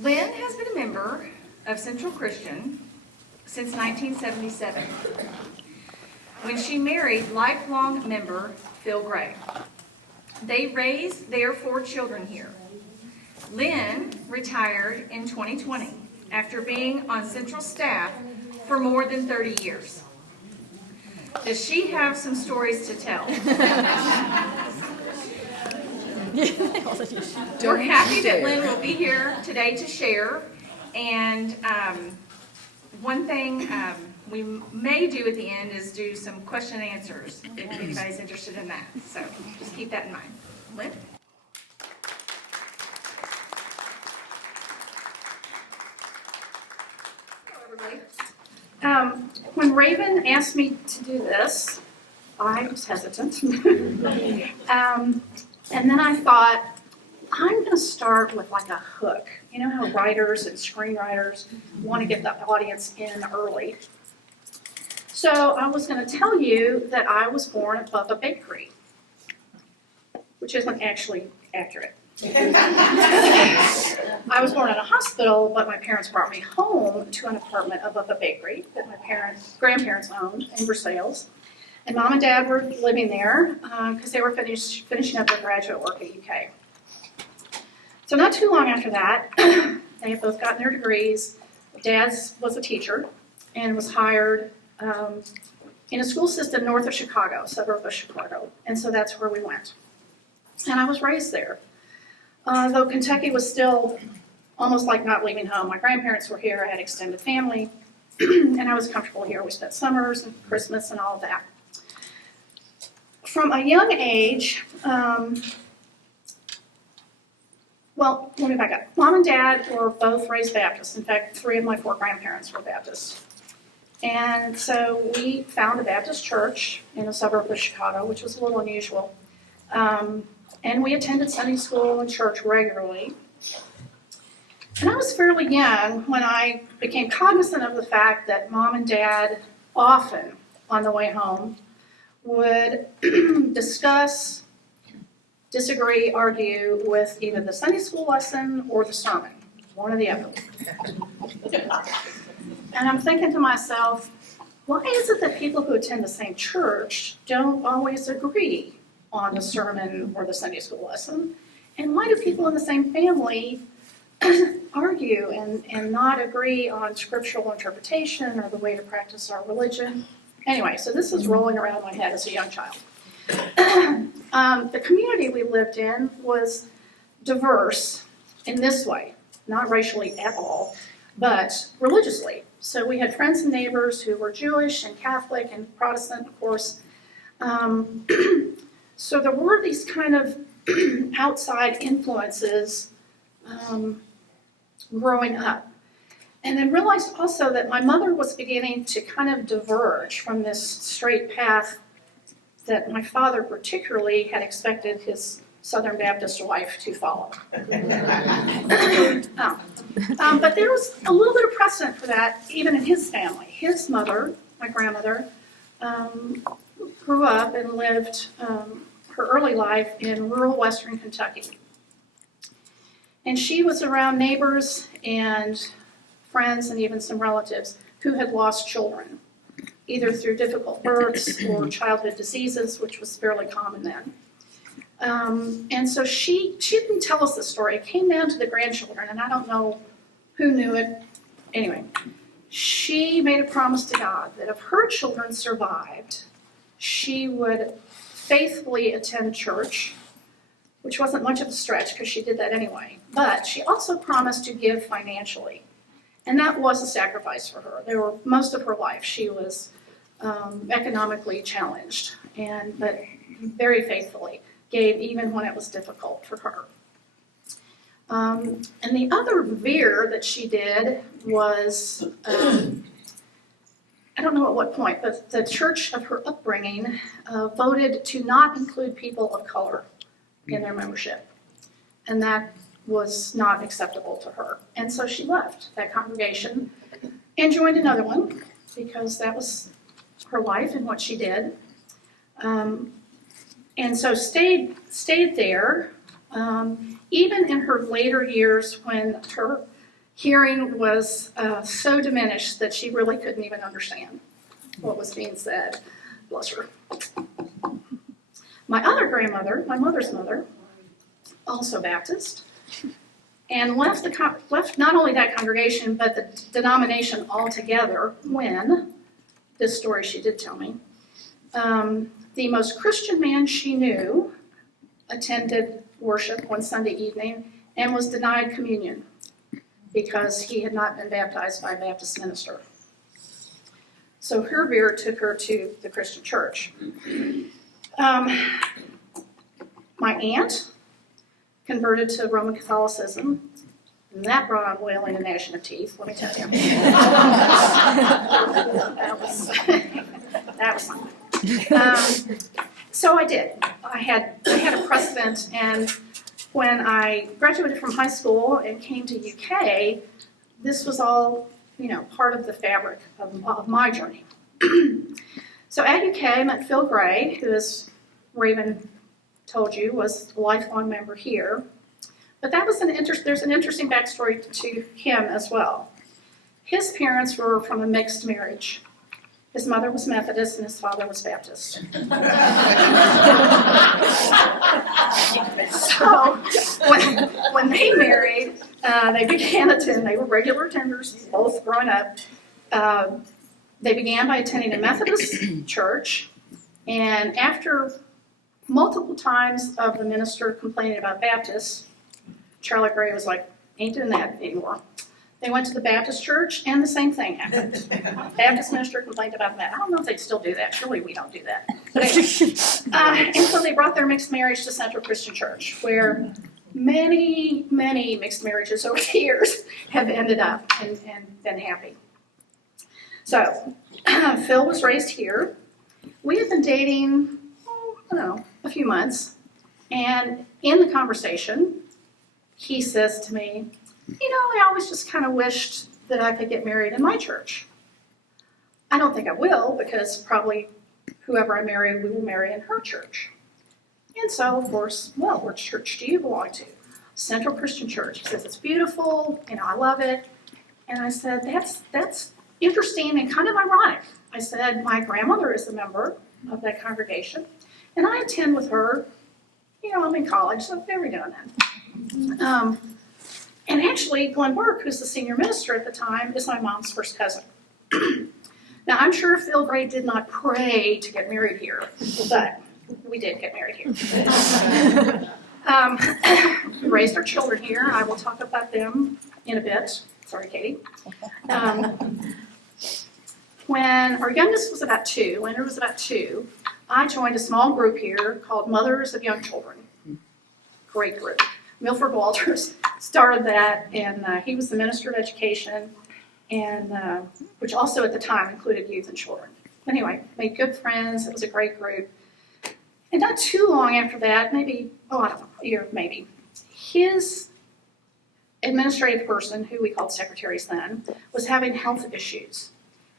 Lynn has been a member of Central Christian since 1977, when she married lifelong member Phil Gray. They raised their 4 children here. Lynn retired in 2020 after being on Central staff for more than 30 years. Does she have some stories to tell? We're happy that Lynn will be here today to share. And one thing we may do at the end is do some question and answers if anybody's interested in that. So just keep that in mind. Lynn? Hello, everybody. When Raven asked me to do this, I was hesitant. And then I thought, I'm going to start with like a hook. You know how writers and screenwriters want to get the audience in early. So I was going to tell you that I was born at Bubba Bakery, which isn't actually accurate. I was born in a hospital, but my parents brought me home to an apartment above a bakery that my grandparents owned in Versailles. And Mom and Dad were living there because they were finishing up their graduate work at UK. So not too long after that, they had both gotten their degrees. Dad's was a teacher and was hired in a school system north of Chicago, suburb of Chicago. And so that's where we went. And I was raised there. Though Kentucky was still almost like not leaving home. My grandparents were here, I had extended family, and I was comfortable here. We spent summers and Christmas and all of that. From a young age, well, let me back up. Mom and Dad were both raised Baptists. In fact, 3 of my 4 grandparents were Baptists. And so we found a Baptist church in a suburb of Chicago, which was a little unusual. And we attended Sunday school and church regularly. And I was fairly young when I became cognizant of the fact that Mom and Dad often, on the way home, would discuss, disagree, argue with either the Sunday school lesson or the sermon, one or the other. And I'm thinking to myself, why is it that people who attend the same church don't always agree on the sermon or the Sunday school lesson? And why do people in the same family argue and not agree on scriptural interpretation or the way to practice our religion? Anyway, so this is rolling around in my head as a young child. The community we lived in was diverse in this way, not racially at all, but religiously. So we had friends and neighbors who were Jewish and Catholic and Protestant, of course. So there were these kind of outside influences growing up. And then realized also that my mother was beginning to kind of diverge from this straight path that my father particularly had expected his Southern Baptist wife to follow. But there was a little bit of precedent for that even in his family. His mother, my grandmother, grew up and lived her early life in rural western Kentucky. And she was around neighbors and friends and even some relatives who had lost children, either through difficult births or childhood diseases, which was fairly common then. And so she didn't tell us the story. It came down to the grandchildren, and I don't know who knew it. Anyway, she made a promise to God that if her children survived, she would faithfully attend church, which wasn't much of a stretch because she did that anyway. But she also promised to give financially. And that was a sacrifice for her. Most of her life she was economically challenged, but very faithfully gave even when it was difficult for her. And the other veer that she did was, I don't know at what point, but the church of her upbringing voted to not include people of color in their membership. And that was not acceptable to her. And so she left that congregation and joined another one because that was her life and what she did. And so stayed there, even in her later years when her hearing was so diminished that she really couldn't even understand what was being said. Bless her. My other grandmother, my mother's mother, also Baptist, and left not only that congregation, but the denomination altogether when, this story she did tell me, the most Christian man she knew attended worship one Sunday evening and was denied communion because he had not been baptized by a Baptist minister. So her beard took her to the Christian church. My aunt converted to Roman Catholicism, and that brought on wailing and gnashing of teeth, let me tell you. that was something. So I did. I had a precedent, and when I graduated from high school and came to UK, this was all, part of the fabric of my journey. So at UK, I met Phil Gray, who, as Raven told you, was a lifelong member here. But that was there's an interesting backstory to him as well. His parents were from a mixed marriage. His mother was Methodist and his father was Baptist. So when they married, they were regular attenders, both growing up. They began by attending a Methodist church, and after multiple times of the minister complaining about Baptists, Charlotte Gray was like, ain't doing that anymore. They went to the Baptist church, and the same thing happened. Baptist minister complained about that. I don't know if they still do that. Surely we don't do that. But anyway, and so they brought their mixed marriage to Central Christian Church, where many, many mixed marriages over the years have ended up and been happy. So Phil was raised here. We had been dating, a few months, and in the conversation, he says to me, I always just kind of wished that I could get married in my church. I don't think I will, because probably whoever I marry, we will marry in her church. And so, of course, which church do you belong to? Central Christian Church. He says, it's beautiful, I love it. And I said, that's interesting and kind of ironic. I said, my grandmother is a member of that congregation, and I attend with her. I'm in college, so every now and then. And actually, Glenn Burke, who's the senior minister at the time, is my mom's first cousin. Now, I'm sure Phil Gray did not pray to get married here, but we did get married here. We raised our children here. I will talk about them in a bit. Sorry, Katie. When our youngest was about 2, Leonard was about 2, I joined a small group here called Mothers of Young Children. Great group. Milford Walters started that, and he was the Minister of Education, and which also at the time included youth and children. Anyway, made good friends. It was a great group. And not too long after that, maybe, I don't know, a year maybe, his administrative person, who we called secretaries then, was having health issues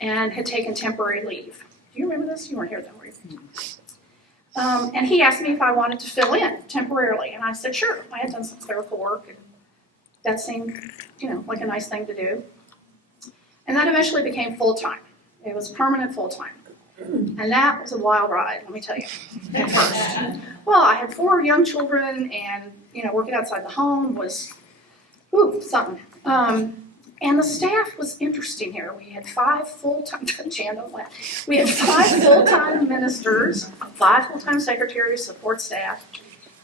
and had taken temporary leave. Do you remember this? You weren't here then, were you? And he asked me if I wanted to fill in temporarily, and I said sure. I had done some clerical work, and that seemed, like a nice thing to do. And that eventually became full-time. It was permanent full-time. And that was a wild ride, let me tell you, at first. Well, I had 4 young children, and, working outside the home was, something. And the staff was interesting here. We had 5 full-time, we had 5 full-time ministers, 5 full-time secretaries, support staff.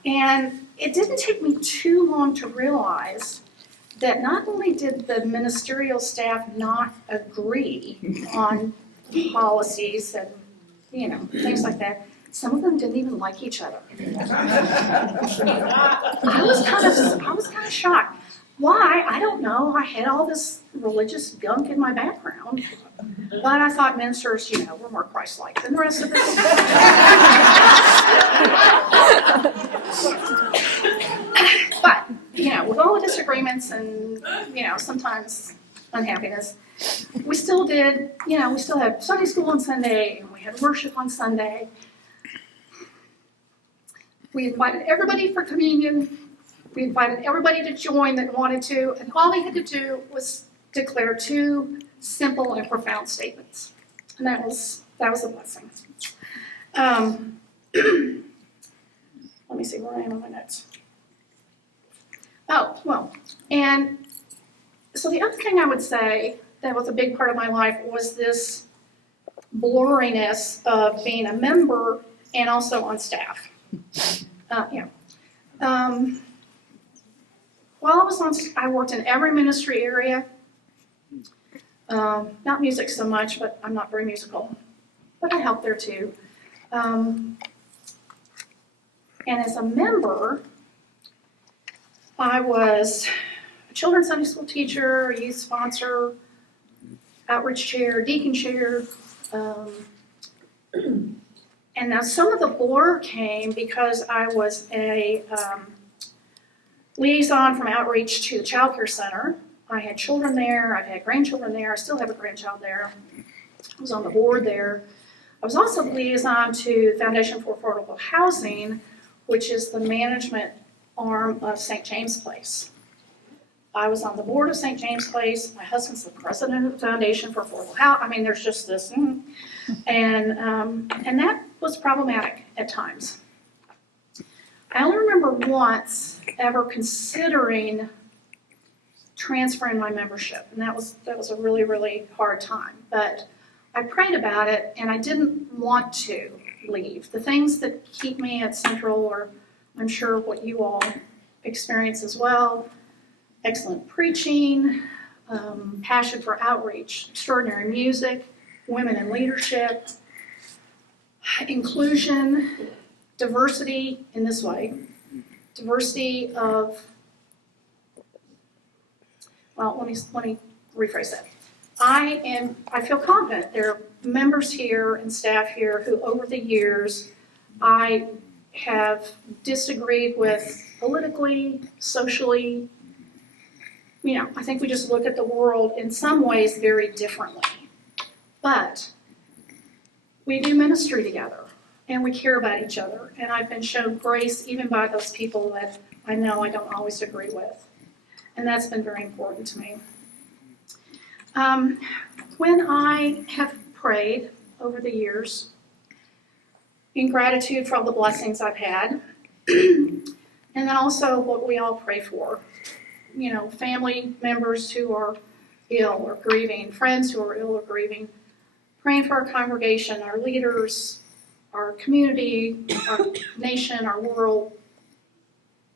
And it didn't take me too long to realize that not only did the ministerial staff not agree on policies and, things like that, some of them didn't even like each other. I was kind of shocked. Why? I don't know. I had all this religious gunk in my background. But I thought ministers, were more Christ-like than the rest of us. But, with all the disagreements and, sometimes unhappiness, we still did, we still had Sunday school on Sunday, and we had worship on Sunday. We invited everybody for communion. We invited everybody to join that wanted to, and all they had to do was declare 2 simple and profound statements. And that was a blessing. Let me see where I am on my notes. Oh, well, and so the other thing I would say that was a big part of my life was this blurriness of being a member and also on staff. While I worked in every ministry area. Not music so much, but I'm not very musical. But I helped there too. And as a member, I was a children's Sunday school teacher, a youth sponsor, outreach chair, deacon chair. And now some of the blur came because I was a liaison from outreach to the child care center. I had children there, I've had grandchildren there, I still have a grandchild there. I was on the board there. I was also the liaison to the Foundation for Affordable Housing, which is the management arm of St. James Place. I was on the board of St. James Place. My husband's the president of the Foundation for Affordable Housing. I mean, there's just this, and that was problematic at times. I only remember once ever considering transferring my membership, and that was a really, really hard time. But I prayed about it, and I didn't want to leave. The things that keep me at Central are, I'm sure, what you all experience as well. Excellent preaching, passion for outreach, extraordinary music, women in leadership, inclusion, diversity in this way, diversity of, well, let me rephrase that. I feel confident there are members here and staff here who over the years I have disagreed with politically, socially. I think we just look at the world in some ways very differently. But we do ministry together and we care about each other. And I've been shown grace even by those people that I know I don't always agree with. And that's been very important to me. When I have prayed over the years in gratitude for all the blessings I've had, and then also what we all pray for, family members who are ill or grieving, friends who are ill or grieving, praying for our congregation, our leaders, our community, our nation, our world,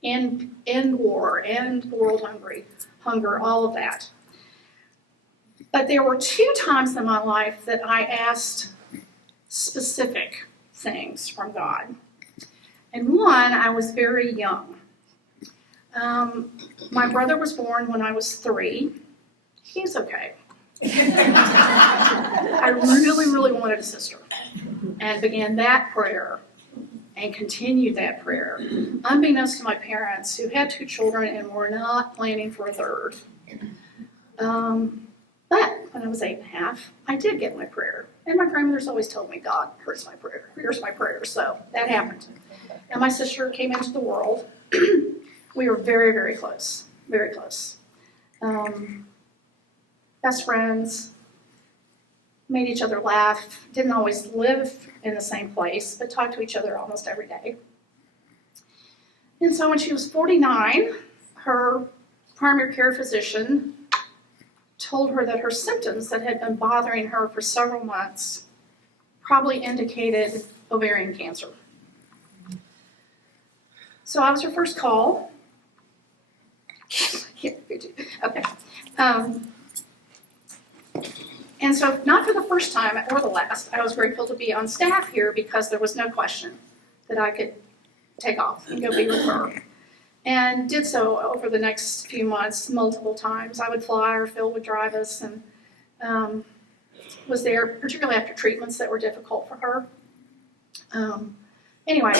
end war, end world hunger, all of that. But there were 2 times in my life that I asked specific things from God. And one, I was very young. My brother was born when I was 3. He's okay. I really, really wanted a sister and began that prayer and continued that prayer, unbeknownst to my parents who had 2 children and were not planning for a third. But when I was 8.5, I did get my prayer. And my grandmother's always told me, God hears my prayer. So that happened. And my sister came into the world. We were very, very close. Very close. Best friends. Made each other laugh. Didn't always live in the same place, but talked to each other almost every day. And so when she was 49, her primary care physician told her that her symptoms that had been bothering her for several months probably indicated ovarian cancer. So I was her first call. Okay. And so not for the first time or the last, I was grateful to be on staff here because there was no question that I could take off and go be with her. And did so over the next few months multiple times. I would fly or Phil would drive us and was there particularly after treatments that were difficult for her. Anyway,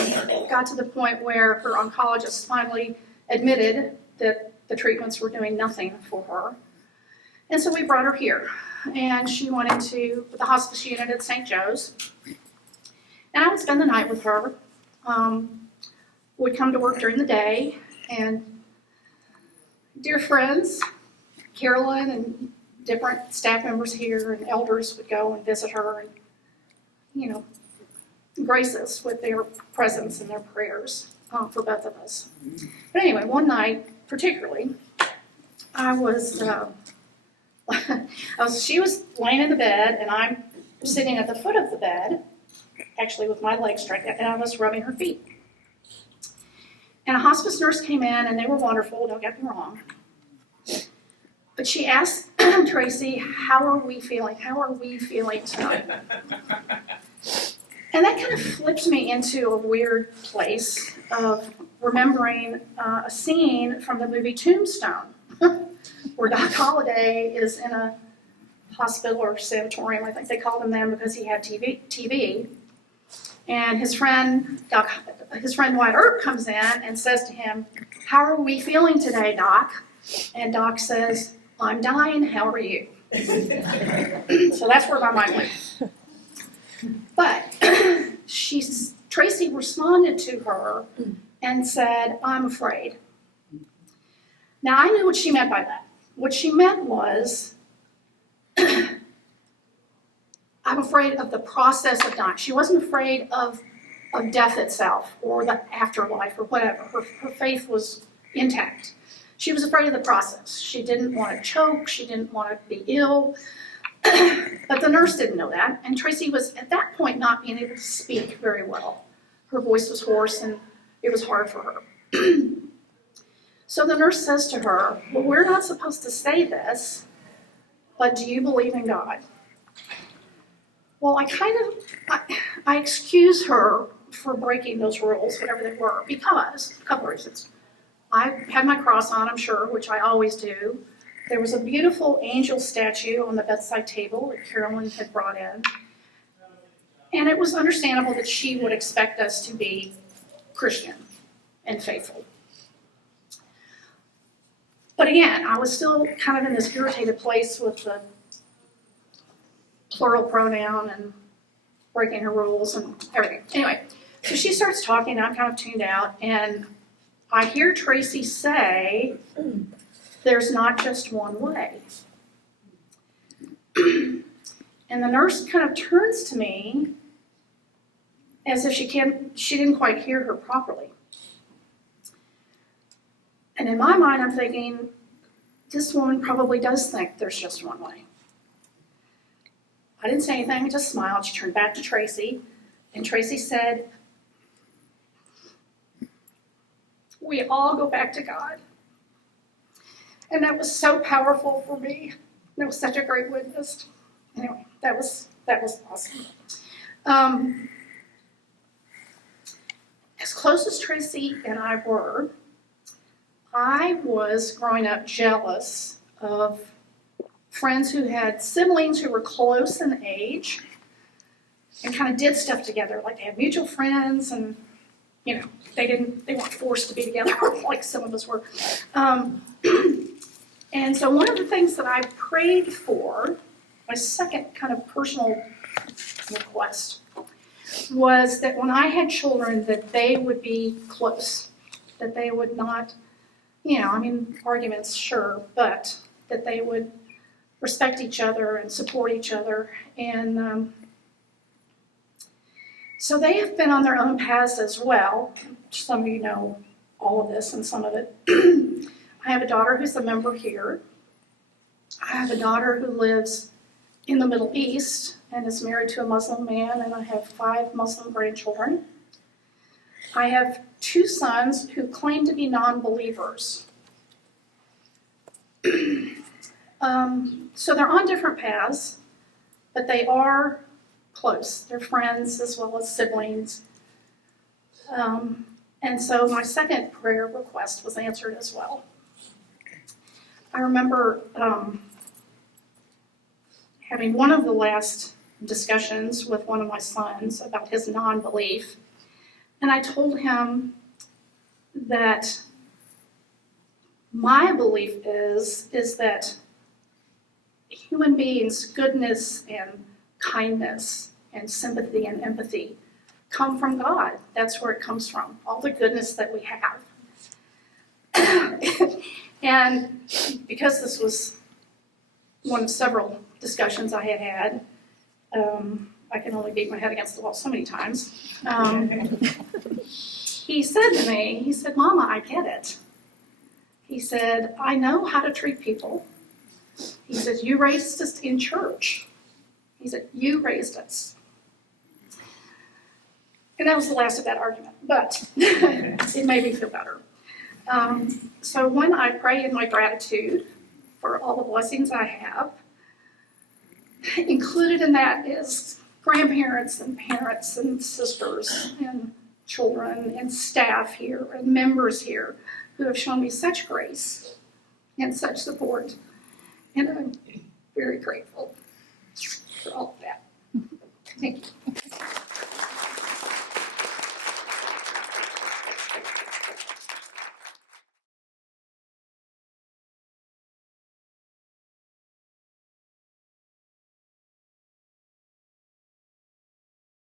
got to the point where her oncologist finally admitted that the treatments were doing nothing for her. And so we brought her here. And she went into the hospice unit at St. Joe's. And I would spend the night with her. Would come to work during the day and dear friends, Carolyn and different staff members here and elders would go and visit her and, grace us with their presence and their prayers for both of us. But anyway, one night particularly, she was laying in the bed and I'm sitting at the foot of the bed, actually with my legs stretched out, and I was rubbing her feet. And a hospice nurse came in and they were wonderful, don't get me wrong. But she asked Tracy, how are we feeling? How are we feeling tonight? And that kind of flipped me into a weird place of remembering a scene from the movie Tombstone, where Doc Holliday is in a hospital or sanatorium, I think they called him then because he had TB. And his friend Dwight Earp comes in and says to him, how are we feeling today, Doc? And Doc says, I'm dying, how are you? So that's where my mind went. But Tracy responded to her and said, I'm afraid. Now I knew what she meant by that. What she meant was, I'm afraid of the process of dying. She wasn't afraid of death itself or the afterlife or whatever. Her faith was intact. She was afraid of the process. She didn't want to choke. She didn't want to be ill. But the nurse didn't know that. And Tracy was, at that point, not being able to speak very well. Her voice was hoarse and it was hard for her. So the nurse says to her, well, we're not supposed to say this, but do you believe in God? Well, I excuse her for breaking those rules, whatever they were, because, a couple reasons. I had my cross on, I'm sure, which I always do. There was a beautiful angel statue on the bedside table that Carolyn had brought in. And it was understandable that she would expect us to be Christian and faithful. But again, I was still kind of in this irritated place with the plural pronoun and breaking her rules and everything. Anyway, so she starts talking, and I'm kind of tuned out, and I hear Tracy say, there's not just one way. And the nurse kind of turns to me as if she didn't quite hear her properly. And in my mind, I'm thinking, this woman probably does think there's just one way. I didn't say anything, I just smiled. She turned back to Tracy, and Tracy said, we all go back to God. And that was so powerful for me. It was such a great witness. Anyway, that was awesome. As close as Tracy and I were, I was growing up jealous of friends who had siblings who were close in age and kind of did stuff together, like they had mutual friends and, they weren't forced to be together like some of us were. And so one of the things that I prayed for, my second kind of personal request, was that when I had children, that they would be close, that they would not, arguments, sure, but that they would respect each other and support each other. And so they have been on their own paths as well. Some of you know all of this and some of it. I have a daughter who's a member here. I have a daughter who lives in the Middle East and is married to a Muslim man, and I have 5 Muslim grandchildren. I have 2 sons who claim to be non-believers. So they're on different paths, but they are close. They're friends as well as siblings. And so my second prayer request was answered as well. I remember having one of the last discussions with one of my sons about his non-belief, and I told him that my belief is that human beings' goodness and kindness and sympathy and empathy come from God. That's where it comes from, all the goodness that we have. And because this was one of several discussions I had had, I can only beat my head against the wall so many times. He said to me, he said, "Mama, I get it." He said, "I know how to treat people." He said, "You raised us in church." He said, "You raised us." And that was the last of that argument, but it made me feel better. So when I pray in my gratitude for all the blessings I have, included in that is grandparents and parents and sisters and children and staff here and members here who have shown me such grace and such support. And I'm very grateful for all of that. Thank you.